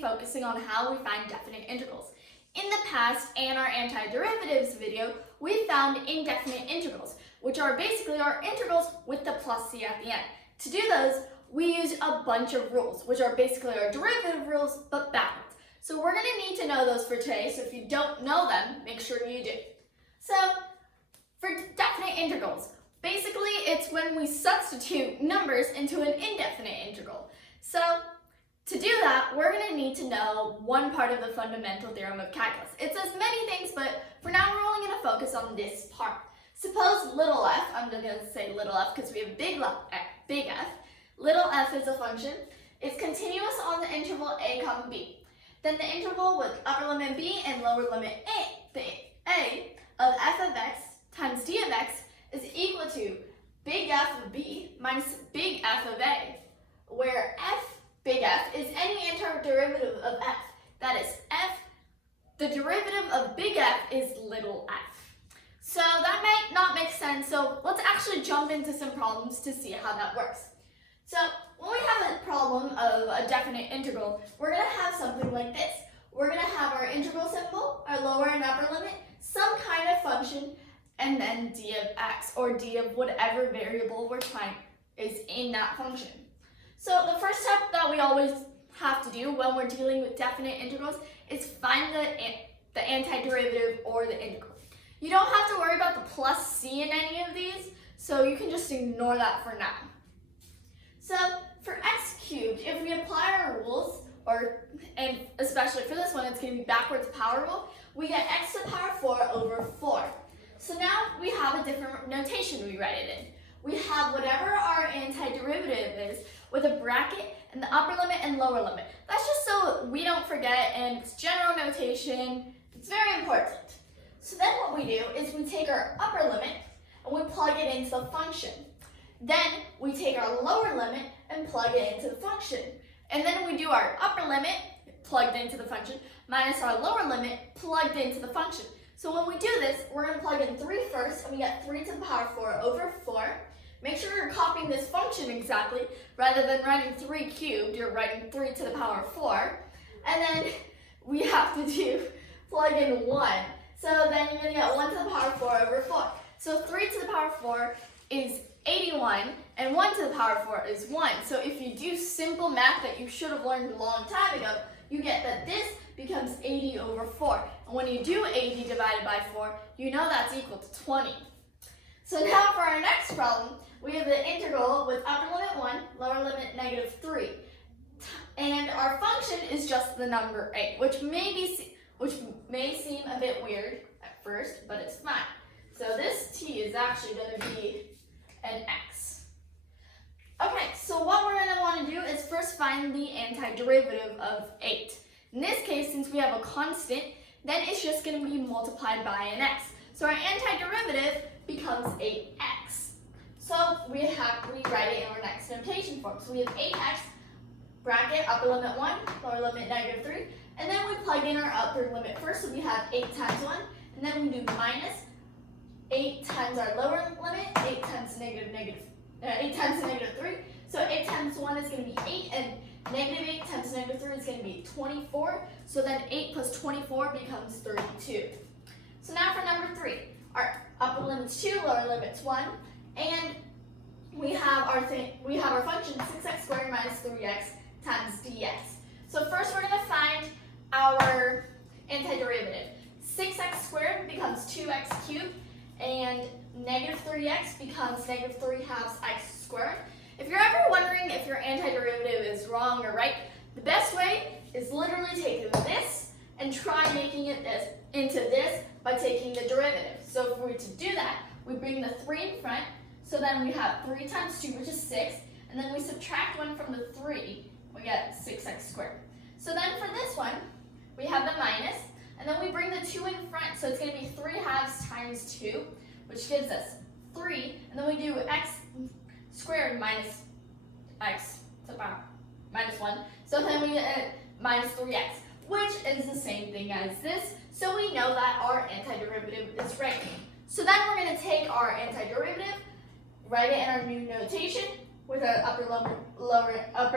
be focusing on how we find definite integrals. In the past, and our antiderivatives video, we found indefinite integrals, which are basically our integrals with the plus c at the end. To do those, we use a bunch of rules, which are basically our derivative rules, but backwards. So we're going to need to know those for today, so if you don't know them, make sure you do. So, for definite integrals, basically it's when we substitute numbers into an indefinite integral. So, to do that, we're going to need to know one part of the fundamental theorem of calculus. It says many things, but for now we're only going to focus on this part. Suppose little f, I'm just going to say little f because we have big F. Little f is a function. It's continuous on the interval a comma b. Then the interval with upper limit b and lower limit a of f of x times d of x is equal to big F of b minus big F of a, where big F is any antiderivative of f. That is f, the derivative of big F is little f. So that might not make sense, so let's actually jump into some problems to see how that works. So when we have a problem of a definite integral, we're going to have something like this. We're going to have our integral symbol, our lower and upper limit, some kind of function, and then d of x, or d of whatever variable we're trying is in that function. So the first step that we always have to do when we're dealing with definite integrals is find the antiderivative or the integral. You don't have to worry about the plus c in any of these, so you can just ignore that for now. So for x cubed, if we apply our rules, and especially for this one, it's going to be backwards power rule, we get x to the power 4 over 4. So now we have a different notation we write it in. We have whatever our antiderivative is with a bracket and the upper limit and lower limit. That's just so we don't forget, and it's general notation. It's very important. So then what we do is we take our upper limit and we plug it into the function. Then we take our lower limit and plug it into the function. And then we do our upper limit plugged into the function minus our lower limit plugged into the function. So when we do this, we're going to plug in 3 first, and we get 3 to the power 4 over 4. Make sure you're copying this function exactly. Rather than writing 3 cubed, you're writing 3 to the power 4. And then we have to plug in 1. So then you're going to get 1 to the power 4 over 4. So 3 to the power 4 is 81, and 1 to the power 4 is 1. So if you do simple math that you should have learned a long time ago, you get that this becomes 80 over 4. And when you do 80 divided by 4, you know that's equal to 20. So now for our next problem, we have the integral with upper limit 1, lower limit negative 3. And our function is just the number 8, which may seem a bit weird at first, but it's fine. So this t is actually going to be an x. Okay, so what we're going to want to do is first find the antiderivative of 8. In this case, since we have a constant, then it's just going to be multiplied by an x. So our antiderivative becomes 8x. So we write it in our next notation form. So we have 8x, bracket, upper limit 1, lower limit negative 3, and then we plug in our upper limit first. So we have 8 times 1, and then we do minus 8 times our lower limit, 8 times negative 3. So 8 times 1 is going to be 8, and negative 8 times negative 3 is going to be 24. So then 8 plus 24 becomes 32. So now for number 3, our upper limit's 2, lower limit's 1, and we have our function 6x squared minus 3x times dx. So first we're going to find our antiderivative. 6x squared becomes 2x cubed, and negative 3x becomes negative 3 halves x squared. If you're ever wondering if your antiderivative is wrong or right, the best way is literally take this and try making it into this by taking the derivative. So if we were to do that, we bring the 3 in front, so then we have 3 times 2, which is 6, and then we subtract 1 from the 3, we get 6x squared. So then for this one, we have the minus, and then we bring the 2 in front, so it's going to be 3 halves times 2, which gives us 3, and then we do x squared minus x to the power minus 1, so then we get minus 3x, which is the same thing as this, so we know that our antiderivative is right. So then we're going to take our antiderivative, write it in our new notation with our upper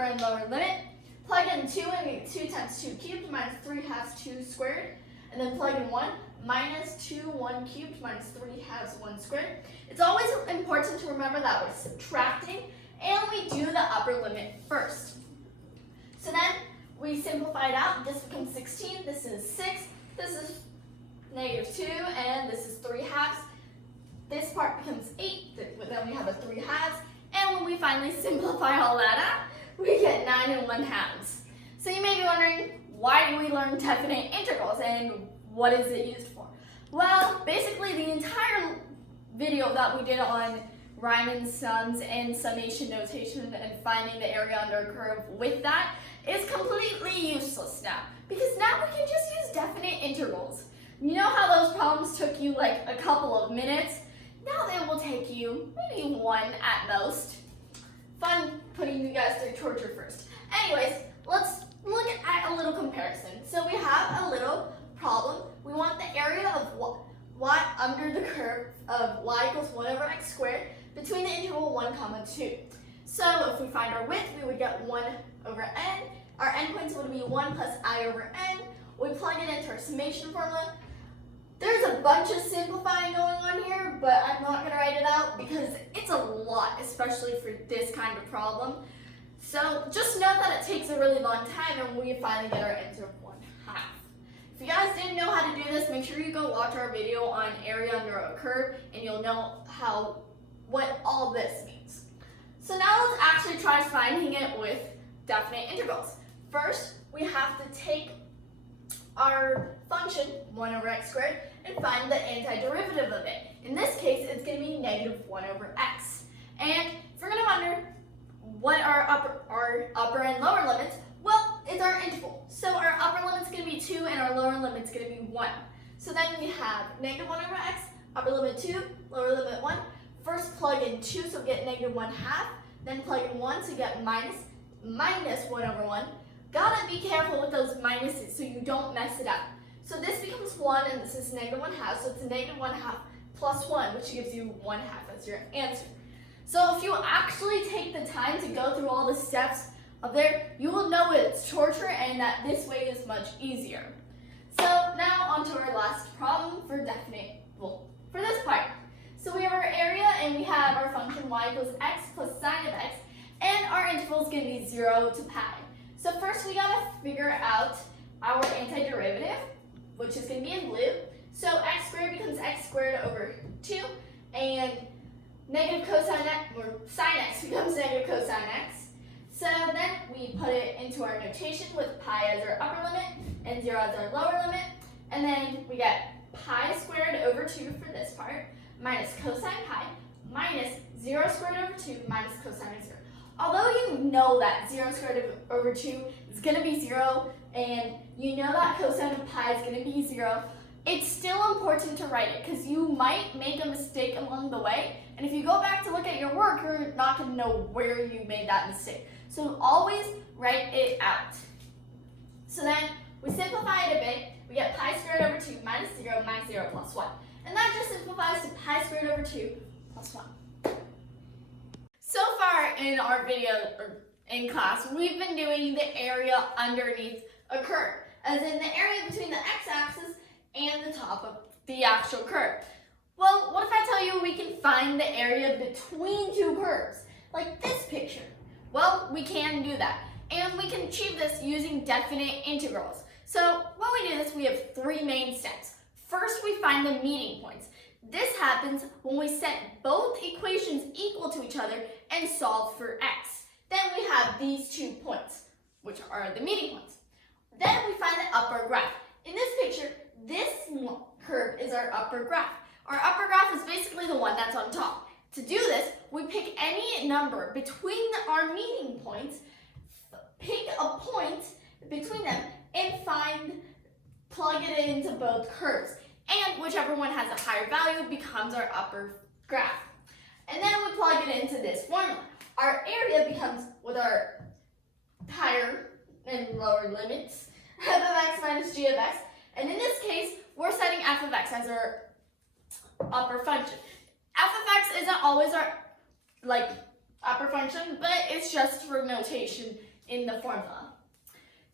and lower limit, Plug in 2 and we get 2 times 2 cubed minus 3 halves 2 squared. And then plug in 1 minus 2 1 cubed minus 3 halves 1 squared. It's always important to remember that we're subtracting and we do the upper limit first. So then we simplify it out. This becomes 16, this is 6, this is negative 2, and this is 3 halves. This part becomes 8, then we have a 3 halves, and when we finally simplify all that out, we get 9 and 1 halves. So you may be wondering, why do we learn definite integrals and what is it used for? Well, basically the entire video that we did on Riemann sums and summation notation and finding the area under a curve with that is completely useless now, because now we can just use definite integrals. You know how those problems took you like a couple of minutes? Now they will take you maybe 1 at most. Fun putting you guys through torture first. Anyways, let's look at a little comparison. So we have a little problem. We want the area of y under the curve of y equals 1 over x squared between the interval 1, 2. So if we find our width, we would get 1 over n. Our endpoints would be 1 plus I over n. We plug it into our summation formula. There's a bunch of simplifying going on here, but I'm not going to write it out because it's a lot, especially for this kind of problem. So just know that it takes a really long time and we finally get our answer of 1 half. If you guys didn't know how to do this, make sure you go watch our video on area under a curve and you'll know what all this means. So now let's actually try finding it with definite integrals. First, we have to take our function, 1 over x squared, and find the antiderivative of it. In this case, it's going to be negative 1 over x. And if you're going to wonder what our upper and lower limits, well, it's our interval. So our upper limit's going to be 2 and our lower limit's going to be 1. So then we have negative 1 over x, upper limit 2, lower limit 1. First plug in 2, so we get negative 1 half. Then plug in 1, so you get minus 1 over 1. Gotta be careful with those minuses so you don't mess it up. So this becomes 1 and this is negative 1 half, so it's a negative 1 half plus 1, which gives you 1 half as your answer. So if you actually take the time to go through all the steps up there, you will know it's torture and that this way is much easier. So now on to our last problem for for this part. So we have our area and we have our function y equals x plus sine of x, and our interval is going to be 0 to pi. So first we gotta figure out our antiderivative, which is going to be in blue. So x squared becomes x squared over 2, and negative cosine x, or sine x becomes negative cosine x. So then we put it into our notation with pi as our upper limit and 0 as our lower limit. And then we get pi squared over 2 for this part, minus cosine pi, minus 0 squared over 2 minus cosine of 0. Although you know that 0 squared over 2 is going to be 0, and you know that cosine of pi is going to be 0, it's still important to write it because you might make a mistake along the way. And if you go back to look at your work, you're not going to know where you made that mistake. So always write it out. So then we simplify it a bit. We get pi squared over 2 minus 0 plus 1. And that just simplifies to pi squared over 2 plus 1. So far in our video, or in class, we've been doing the area underneath a curve, as in the area between the x-axis and the top of the actual curve. Well, what if I tell you we can find the area between two curves, like this picture? Well, we can do that, and we can achieve this using definite integrals. So when we do this, we have 3 main steps. First, we find the meeting points. This happens when we set both equations equal to each other and solve for x. Then we have these 2 points, which are the meeting points. Then we find the upper graph. In this picture, this curve is our upper graph. Our upper graph is basically the one that's on top. To do this, we pick any number between our meeting points, pick a point between them, and plug it into both curves. And whichever one has a higher value becomes our upper graph. And then we plug it into this formula. Our area becomes, with our higher and lower limits, f of x minus g of x. And in this case, we're setting f of x as our upper function. F of x isn't always our upper function, but it's just for notation in the formula.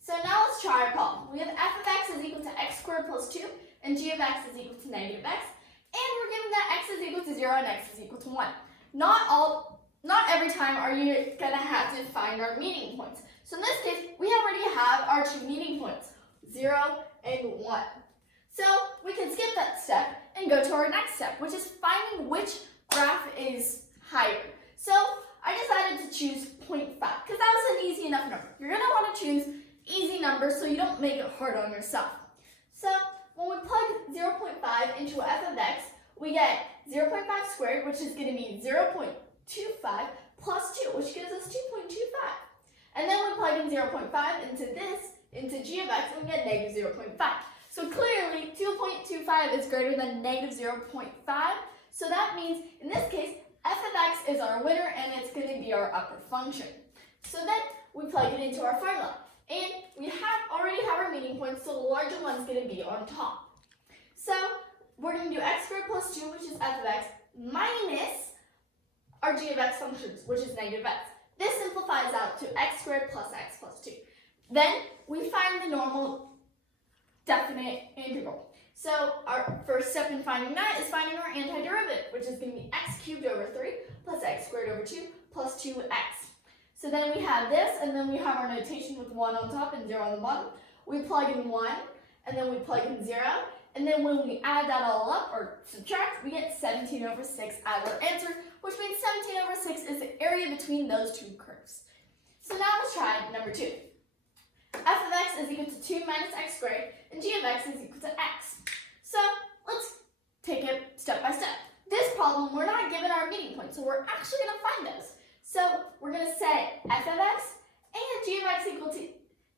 So now let's try our problem. We have f of x is equal to x squared plus 2, and g of x is equal to negative x, and we're given that x is equal to 0 and x is equal to 1. Not every time are you going to have to find our meeting points. So in this case, we already have our two meeting points, 0 and 1. So we can skip that step and go to our next step, which is finding which graph is higher. So I decided to choose 0.5 because that was an easy enough number. You're going to want to choose easy numbers so you don't make it hard on yourself. So when we plug 0.5 into f of x, we get 0.5 squared, which is going to be 0.25 plus 2, which gives us 2.25. And then we plug in 0.5 into g of x, and we get negative 0.5. So clearly, 2.25 is greater than negative 0.5. So that means, in this case, f of x is our winner, and it's going to be our upper function. So then we plug it into our formula. And we already have our meeting points, so the larger one's going to be on top. So we're going to do x squared plus 2, which is f of x, minus our g of x functions, which is negative x. This simplifies out to x squared plus x plus 2. Then we find the normal definite integral. So our first step in finding that is finding our antiderivative, which is going to be x cubed over 3 plus x squared over 2 plus 2x. So then we have this, and then we have our notation with 1 on top and 0 on the bottom. We plug in 1, and then we plug in 0. And then when we add that all up, or subtract, we get 17 over 6 as our answer, which means 17 over 6 is the area between those two curves. So now let's try number 2. F of x is equal to 2 minus x squared, and g of x is equal to x. So let's take it step by step. This problem, we're not given our meeting point, so we're actually going to find those. So we're going to set f of x and g of x equal to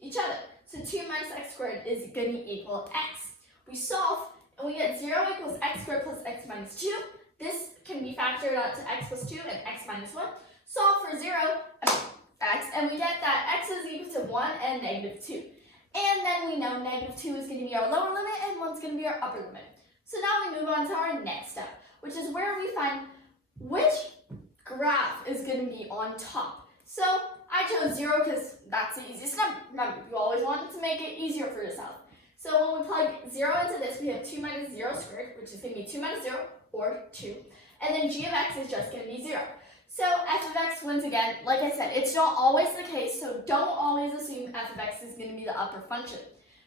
each other. So 2 minus x squared is going to equal x. We solve, and we get 0 equals x squared plus x minus 2. This can be factored out to x plus 2 and x minus 1. Solve for 0, x, and we get that x is equal to 1 and negative 2. And then we know negative 2 is going to be our lower limit, and 1 is going to be our upper limit. So now we move on to our next step, which is where we find which graph is going to be on top. So I chose 0 because that's the easiest number. Remember, you always wanted to make it easier for yourself. So when we plug 0 into this, we have 2 minus 0 squared, which is going to be 2 minus 0, or 2. And then g of x is just going to be 0. So f of x wins again. Like I said, it's not always the case, so don't always assume f of x is going to be the upper function.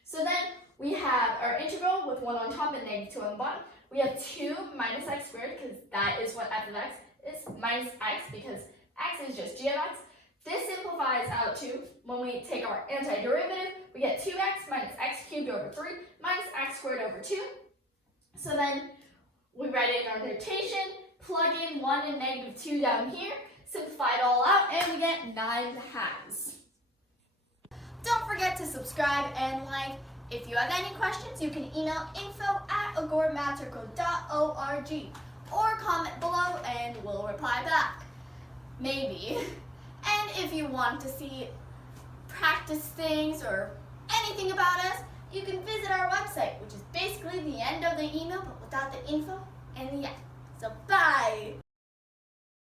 So then we have our integral with 1 on top and negative 2 on the bottom. We have 2 minus x squared, because that is what f of x is, minus x, because x is just g of x. This simplifies out to, when we take our antiderivative, we get 2x minus x cubed over 3 minus x squared over 2. So then we write it in our notation, plug in 1 and negative 2 down here, simplify it all out, and we get 9 halves. Don't forget to subscribe and like. If you have any questions, you can email info@agourmathcircle.org or comment below and we'll reply back. Maybe. And if you want to see practice things or anything about us, you can visit our website, which is basically the end of the email, but without the info and the end. So bye!